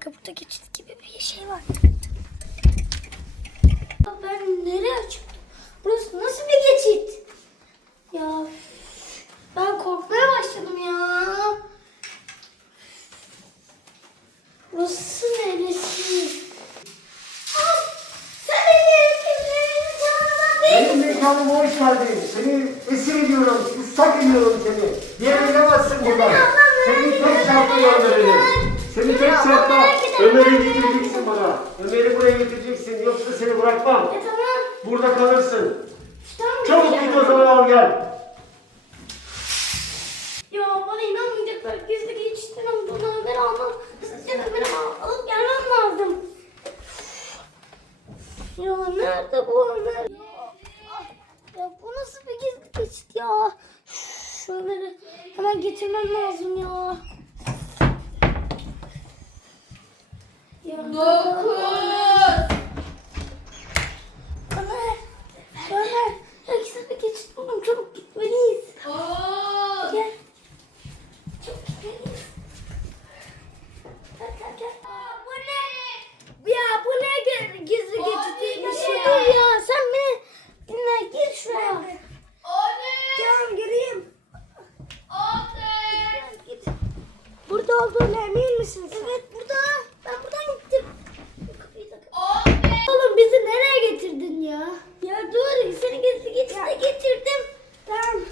dakika burada geçit gibi bir şey var. Ben nereye çıktım? Burası nasıl bir geçit? Ya ben korkmaya başladım ya. Burası neresi? Ah, benim mekanıma hoş geldin. Seni esir ediyorum, ıslak ediyorum seni. Bir yere gidemezsin buradan. Seni tek şartla gönderelim. Seni tek şartla Ömer'i getireceksin bana. Ömer'i buraya getireceksin. Yoksa seni bırakmam. Ya tamam. Burada kalırsın. Tamam. Çabuk git o zaman al gel. Ya bana inanmayacaklar. Gizli geçitten olduğunu haber almam. Hızlıca haber al- alıp gelmem lazım. Ya nerede bu Ömer? Ya, ah, ya bu nasıl bir gizli geçit ya? Şöyle hemen getirmem lazım ya. Ya. Ömer. Ömer. Gizli bir geçit buldum. Çabuk gitmeliyiz. Gel. Çok gitmeliyiz. Gel gel gel. bu ne? Ya bu ne ge- gizli geçitiymiş ya. ya sen beni dinle gir şuraya. Gel gireyim. Gel, git. Burada olduğuna emin misiniz? Evet burada. Ben buradan gittim. Kapıyı da kapat. Oğlum bizi nereye getirdin ya? Ya dur seni gizli geçite getirdim. Tamam.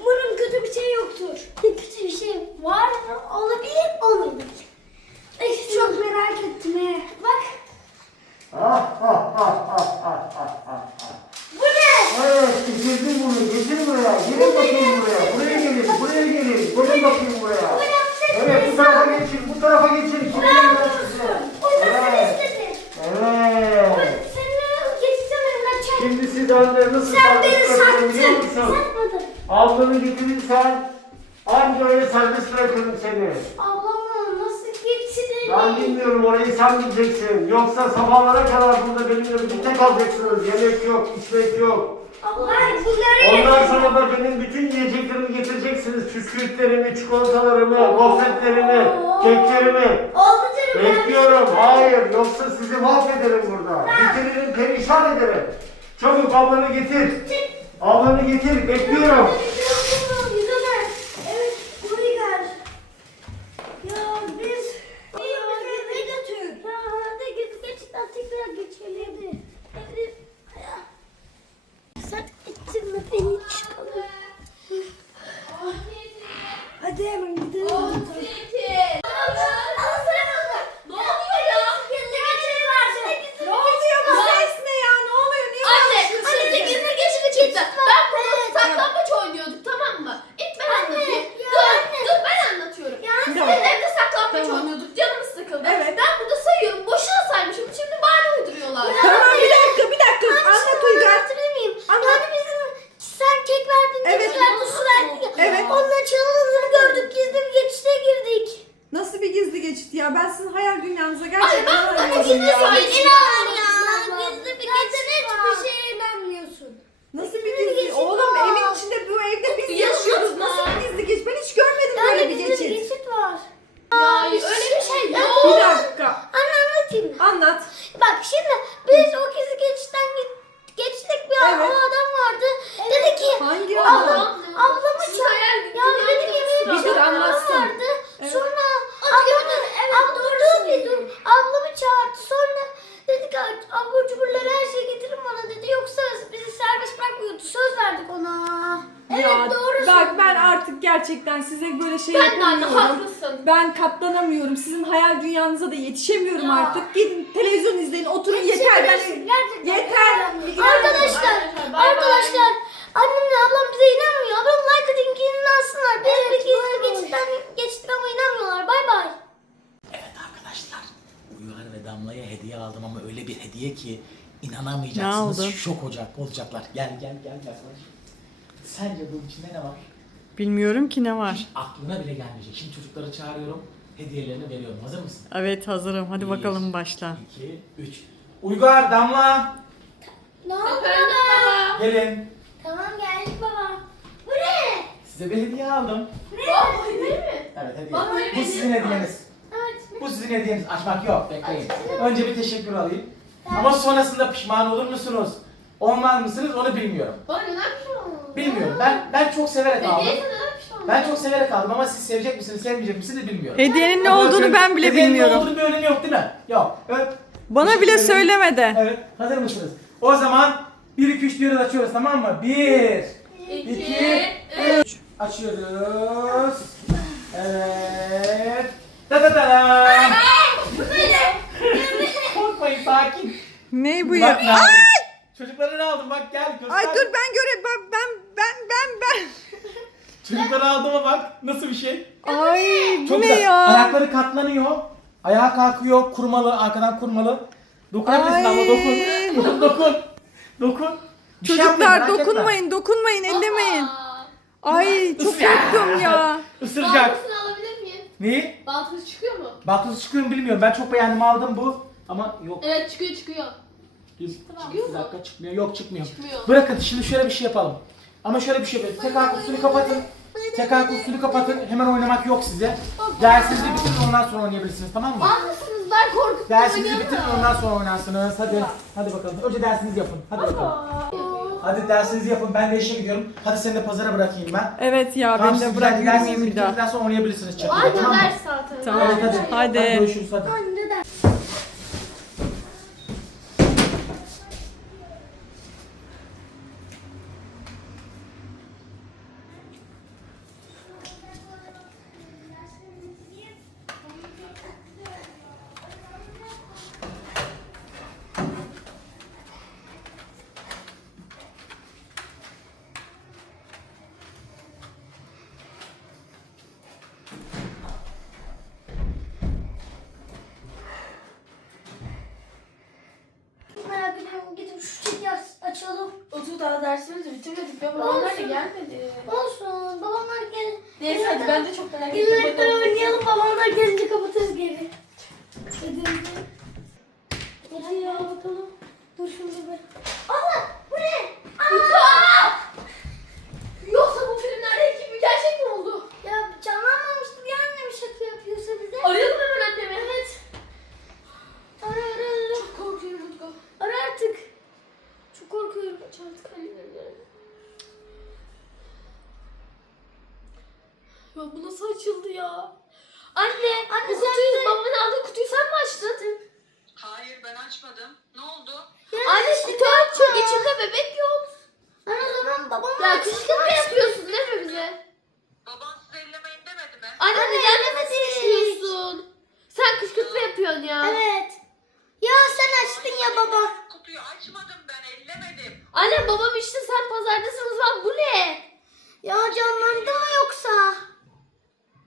Umarım kötü bir şey yoktur. Kötü bir şey var mı? Olabilir, olmayabilir. Ay, çok merak ettim he. Bak. Ah ah ah ah ah ah ah. Bu ne? Evet, getirdim bunu. Getir buraya. Gelin bakayım buraya. Buraya gelin. Buraya gelin. Gelin bakayım buraya. Evet, bu tarafa geçin. Bu tarafa geçin. Kim Ne geliyor yapıyorsun? size? O yüzden seni Evet. istedi. Evet. Seni geçeceğim evden çek. Şimdi siz anne nasıl Sen beni serbest bırakırım biliyor sattın. musun? Satmadın. Ablanı getirirsen anca öyle serbest bırakırım seni. Ablamı nasıl geçirdin? Ben bilmiyorum orayı sen bileceksin. Yoksa sabahlara kadar burada benimle birlikte kalacaksınız. Yemek yok, içmek yok. Allah bunları Ondan sonra da benim bütün yiyeceklerimi getireceksiniz. Püskürtlerimi, çikolatalarımı, gofretlerimi, keklerimi. Oldu canım. ben- Bekliyorum. Hayır. Yoksa sizi mahvederim burada. Bitiririm, perişan ederim. Çabuk ablanı getir. Ablanı getir. Bekliyorum. Yüzüme. Evet, buraya gel. Ya biz... İyi bizi eve götür. Ya hadi git geçitten tekrar geçelim. Evet. Ya. Sen ettirme beni çıkalım. Hadi hemen gidelim. Ne oluyor bu ses ne ya? Ne oluyor? Niye Anne, konuşuyorsun? anne gizli geçidi çıktı. Ben burada saklambaç oynuyorduk tamam mı? İlk ben anlatayım. ya Dur, anne. dur ben anlatıyorum. Ya Biz anne. evde saklambaç Tamam. oynuyorduk. Canımız sıkıldı. Evet. Ben burada sayıyorum. Boşuna saymışım. Şimdi bari uyduruyorlar. Tamam bir dakika bir dakika. Anlat Uygar. Anlatabilir miyim? Anlat. Yani bizim sen kek verdin, Evet. evet. verdin, su verdin ya. Evet. Onunla çalındığını gördük, gizli bir geçişe girdik. Nasıl bir gizli geçit ya? Ben sizin hayal dünyanıza Ay, gerçekten ben burada inanamıyorum gizli ya. bir geçit- İnan ya. Gizli bir geçit hiçbir şeye inanmıyorsun. Nasıl bir Gizli bir gizli? geçit Oğlum var. evin içinde bu evde biz Yalan. yaşıyoruz. Nasıl bir gizli geçit? Ben hiç görmedim Yani böyle bir gizli bir geçit. geçit var. Ya öyle bir şey Bir yok. dakika. Anne anlatayım mı? Anlat. Bak şimdi biz o gizli geçitten ge- geçtik bir Evet. o adam vardı. Dedi ki Hangi ablam, adam? ablamı Siz çağır. hayal Ya benim dünyanızda yemeğimi Bir dur, çağıran anlatsın. vardı. Evet. Sonra ablamı, abla, dur bir dur. Ablamı çağırdı. Sonra dedi ki abur cuburları her şeyi getirin bana dedi. Yoksa bizi serbest bırakmıyordu. Söz verdik ona. Evet Ya, doğru Bak söylüyor. ben artık gerçekten size böyle şey Ben de anne yapamıyorum. haklısın. Ben katlanamıyorum. Sizin hayal dünyanıza da yetişemiyorum Ya. artık. Gidin televizyon izleyin. Oturun yeter. Ben... Gerçekten. Yeter. Arkadaşlar, Arkadaşlar. Annemle ablam bize inanmıyor. Ablam like atın ki inansınlar. Bir gizli geçitten geçtik ama inanmıyorlar. Bay bay. Evet arkadaşlar, Uygar ve Damla'ya hediye aldım ama öyle bir hediye ki inanamayacaksınız. Ne oldu? Şok olacak, olacaklar. Gel gel gel yaklaş. Sence bunun içinde ne var? Bilmiyorum ki ne var. Aklına bile gelmeyecek. Şimdi çocukları çağırıyorum, hediyelerini veriyorum. Hazır mısın? Evet hazırım. Hadi Bir, bakalım başla. İki, üç. Uygar, Damla, Ne oldu baba? baba. gelin. Tamam geldik baba. Bu ne? Size bir hediye aldım. Baba hediye mi? Evet hediye. Öyle Bu sizin hediyeniz. Evet Bu sizin hediyeniz. Açmak yok. Bekleyin. Önce bir teşekkür alayım. Ama sonrasında pişman olur musunuz? Olmaz mısınız onu bilmiyorum. Bana neden? Bilmiyorum. Ben ben çok severek aldım. Oldun? Ben çok severek aldım ama siz sevecek misiniz, sevmeyecek misiniz bilmiyorum. Hediyenin ne Ama olduğunu ben bile hediyenin ne bilmiyorum. olduğunu bir önemi yok değil mi? Yok. Evet. Bana Teşekkür bile ederim. söylemedi. Evet. Hazır mısınız? O zaman 1 2 3 diyoruz açıyoruz tamam mı? 1 İki, 2 3 Açıyoruz. Evet. Da da da da. Korkmayın sakin. Ne bu Bak ne ya? aldım. Çocuklara ne aldım bak gel göster. Ay dur ben göre ben ben ben ben ben. Çocuklara aldığıma bak nasıl bir şey. Ay bu Çok ne güzel. ya? Ayakları katlanıyor. Ayağa kalkıyor kurmalı arkadan kurmalı. Dokunabilirsin Ay. ama dokun. dokun. Dokun. Bir şey yapmayın, Çocuklar merak etme. dokunmayın, dokunmayın, ellemeyin. Aa, Ay çok korktum ya. Isıracak. Baltasını alabilir miyim? Neyi? Baltası çıkıyor mu? Baklısı çıkıyor mu bilmiyorum. Ben çok beğendim aldım bu. Ama yok. Evet çıkıyor çıkıyor. Dur. Çıkıyor Bir mu? dakika çıkmıyor. Yok çıkmıyor. Çıkmıyor. Bırakın şimdi şöyle bir şey yapalım. Ama şöyle bir şey yapalım. Tek ayak üstünü kapatın. Tek ayak üstünü kapatın. Hemen oynamak yok size. Dersinizi bitirin ondan sonra oynayabilirsiniz tamam mı? Haklısınız ben korkuttum Dersinizi bitirin ondan sonra oynarsınız. Hadi. Hadi bakalım. Önce dersinizi yapın. Hadi bakalım. Hadi dersinizi yapın. Ben de işe gidiyorum. Hadi seni de pazara bırakayım ben. Evet ya Tamam beni siz de güzel bırak dersinizi bir daha. bitirdikten sonra oynayabilirsiniz çatıda Anne tamam mı? ders zaten. Tamam. Hadi. Hadi. Hadi görüşürüz hadi. Anne de. Merak ediyorum gidip şu çiçeği açalım. Otur daha dersimizi bitirmedik ya babamlar da gelmedi. Olsun babamlar gel. Neyse hadi ben de çok merak ettim. Günlerde oynayalım babamlar gelince kapatırız geri. Hadi. Hadi ya bakalım. Dur şunu bir. Allah bu ne? Aa! Yoksa bu filmlerdeki gibi gerçek mi oldu? Ya canlanmamıştı bir annem şaka yapıyorsa bize. Arayalım hemen annemi. Evet. Ara ara ara. Çok korkuyorum Utku. Ara artık. Çok korkuyorum. Aç artık annemi. Ya bu nasıl açıldı ya? Anne, Anne, bu sen kutuyu, de- babamın aldığı kutuyu sen mi açtın? Hayır ben açmadım. Ne oldu? Anne kutu açıyor, içinde bebek yok. Ana o zaman babam Ya kışkırtma yapıyorsun değil mi bize? Baban size ellemeyin demedi mi? Anne, Anne, neden suçluyorsun? Sen kışkırtma yapıyorsun ya. Evet. Ya sen açtın ya baba. Kutuyu açmadım ben ellemedim. Anne babam işte sen pazardasın o zaman bu ne? Ya canlandı mı yoksa?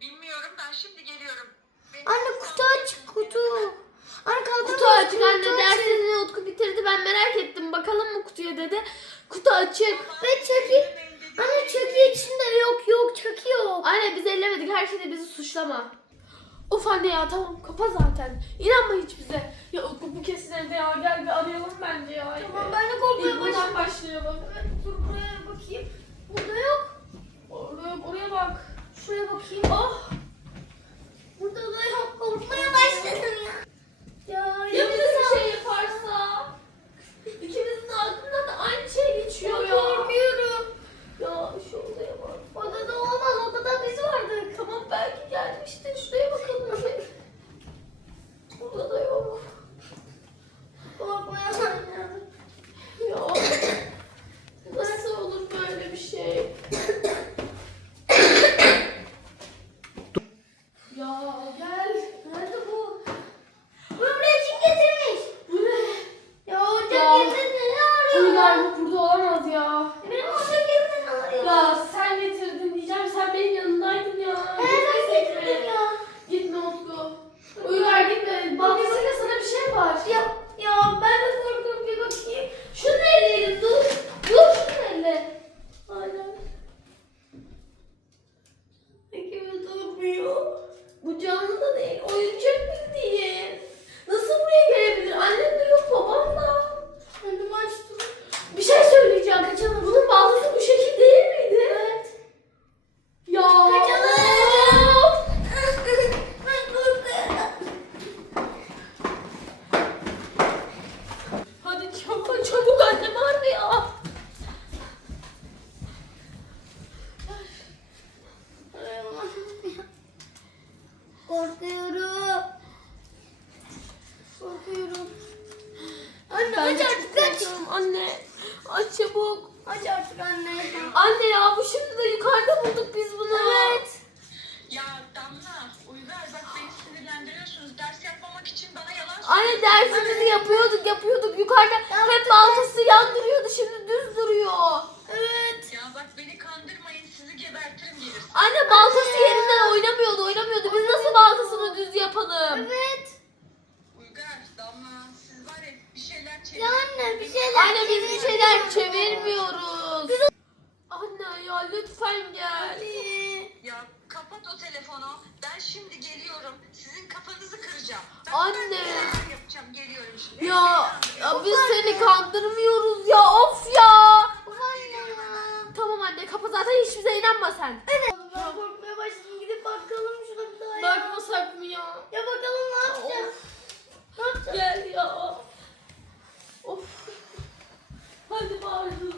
Bilmiyorum ben şimdi geliyorum. Benim Anne kutu aç kutu. Anne kaldır. Kutu açık anne dersini Utku bitirdi ben merak ettim bakalım mı kutuya dedi. Kutu açık. Ve çeki. Anne çeki içinde yok yok çeki yok. Anne biz ellemedik her şeyde bizi suçlama. Of anne ya tamam kapa zaten. İnanma hiç bize. Ya Utku bu kesin evde ya gel bir arayalım bence ya. Tamam ben de korkmaya başladım. başlayalım. Evet dur buraya bakayım. Burada yok. Oraya, oraya bak. Şuraya bakayım. Oh. Burada da yok. Korkmaya başladım ya. Ya Ya bize bir şey yaparsa? İkimizin aklından da aynı şey geçiyor ya. korkuyorum. Ya şu odaya bak. Odada olmaz. Odada biz vardık. Tamam belki gelmiştir. Şuraya şimdi de yukarıda bulduk biz bunu. Evet. Ya Damla, Uygar bak beni sinirlendiriyorsunuz. Ders yapmamak için bana yalan Anne dersimizi yapıyorduk yapıyorduk yukarıda hep baltası yandırıyordu şimdi düz duruyor. Evet. Ya bak beni kandırmayın sizi gebertirim gelirsin. Anne baltası yerinden oynamıyordu oynamıyordu. Biz nasıl baltasını düz yapalım? Evet. Uygar, Damla siz var ya bir şeyler çevirin. Ya anne bir şeyler Anne biz bir şeyler çevirmiyoruz. Ya lütfen gel. Ya kapat o telefonu. Ben şimdi geliyorum. Sizin kafanızı kıracağım. Ben Anne. Ben yapacağım. Geliyorum şimdi. Ya, ya biz seni kandırmıyoruz ya of ya. Tamam anne kapa zaten hiç bize inanma sen. Evet. Ben korkmaya başladım. Gidip bakalım şuna bir daha ya. Bakmasak mı ya? Ya bakalım ne yapacağız? Ne yapacağız? Gel ya. Of. Hadi bari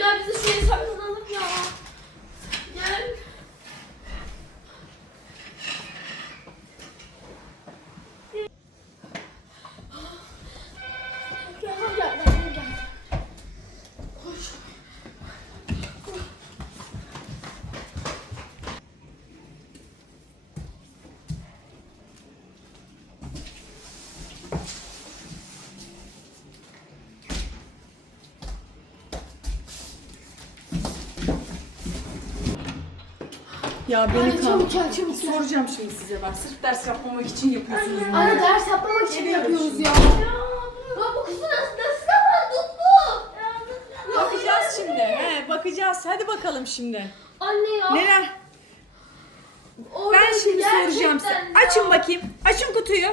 gel bizi şuraya saklanalım ya. Gel. Gel gel gel gel. Koş. Ya beni Anne kan. çabuk gel çabuk. Soracağım şimdi size bak. Sırf ders yapmamak için yapıyorsunuz. bunu. Anne ders yapmamak için yapıyoruz ya. Ya bu kızı nasıl nasıl kapandık bu? Bakacağız şimdi. He, bakacağız. Hadi bakalım şimdi. Anne ya. Neler? Orada Ben şimdi soracağım size. ya. Açın bakayım. Açın kutuyu.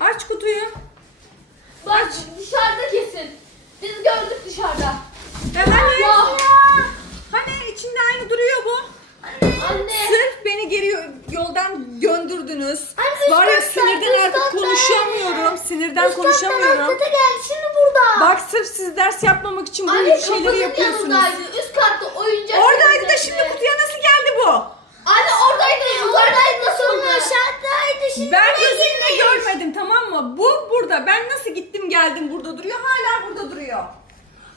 Aç kutuyu. Bak dışarıda kesin. Biz gördük dışarıda. Ya hani? Ya. Hani içinde aynı duruyor bu. Anne. Sırf beni geri yoldan döndürdünüz. Anne, üst Var ya sinirden üst artık konuşamıyorum. Sinirden konuşamıyorum. Kata gel şimdi burada. Bak sırf siz ders yapmamak için bu Anne şeyleri yapıyorsunuz. yanındaydı. Üst katta oyuncak. Oradaydı da şimdi kutuya nasıl geldi bu? Anne oradaydı. Yukarıdaydı sonra aşağıdaydı şimdi. Ben gözümle görmedim tamam mı? Bu burada. Ben nasıl gittim geldim burada duruyor. Hala burada duruyor.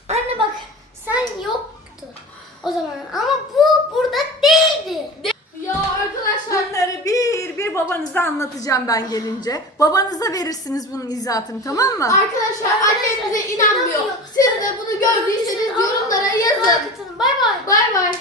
Anne bak sen yoktun o zaman ama bu burada ya arkadaşlar. Bunları bir bir babanıza anlatacağım ben gelince. Babanıza verirsiniz bunun izahatını tamam mı? Arkadaşlar annemize inanmıyor. Siz de bunu gördüyseniz yorumlara yazın. Bay bay. Bay bay.